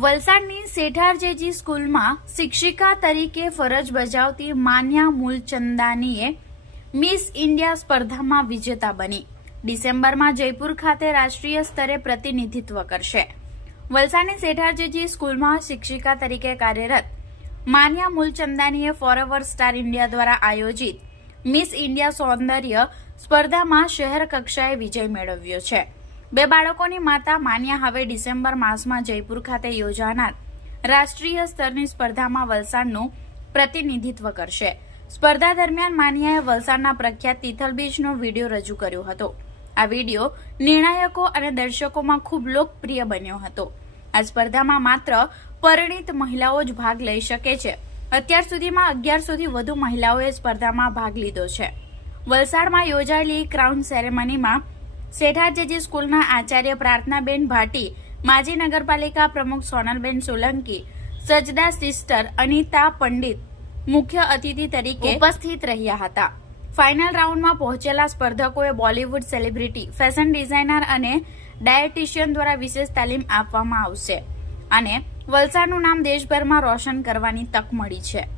વલસાડની સેઠારજેજી સ્કૂલમાં શિક્ષિકા તરીકે ફરજ બજાવતી માન્યા મૂલચંદાનીએ મિસ ઇન્ડિયા સ્પર્ધામાં વિજેતા બની ડિસેમ્બરમાં જયપુર ખાતે રાષ્ટ્રીય સ્તરે પ્રતિનિધિત્વ કરશે। વલસાડની સેઠારજેજી સ્કૂલમાં શિક્ષિકા તરીકે કાર્યરત માન્યા મૂલચંદાનીએ ફોરએવર સ્ટાર ઇન્ડિયા દ્વારા આયોજિત મિસ ઇન્ડિયા સૌંદર્ય સ્પર્ધામાં શહેર કક્ષાએ વિજય મેળવ્યો છે। બે બાળકોની માતા માન્યા હવે ડિસેમ્બર માસમાં જયપુર ખાતે યોજાનાર રાષ્ટ્રીય સ્તરની સ્પર્ધામાં વલસાડનું પ્રતિનિધિત્વ કરશે। સ્પર્ધા દરમિયાન માન્યાએ વલસાડના પ્રખ્યાત તિથલ બીચનો વિડીયો રજૂ કર્યો હતો। આ વિડીયો નિર્ણાયકો અને દર્શકોમાં ખૂબ લોકપ્રિય બન્યો હતો। આ સ્પર્ધામાં માત્ર પરિણીત મહિલાઓ જ ભાગ લઈ શકે છે। અત્યાર સુધીમાં 1100થી વધુ મહિલાઓએ સ્પર્ધામાં ભાગ લીધો છે। વલસાડમાં યોજાયેલી ક્રાઉન સેરેમનીમાં સેઠારજેજી સ્કૂલના આચાર્ય પ્રાર્થનાબેન ભાટી, માજી નગરપાલિકા પ્રમુખ સોનલબેન સોલંકી, સજદા સિસ્ટર અનિતા પંડિત મુખ્ય અતિથિ તરીકે ઉપસ્થિત રહ્યા હતા। ફાઇનલ રાઉન્ડમાં પહોંચેલા સ્પર્ધકોએ બોલિવૂડ સેલિબ્રિટી, ફેશન ડિઝાઇનર અને ડાયટિશિયન દ્વારા વિશેષ તાલીમ આપવામાં આવશે અને વલસાડનું નામ દેશભરમાં રોશન કરવાની તક મળી છે।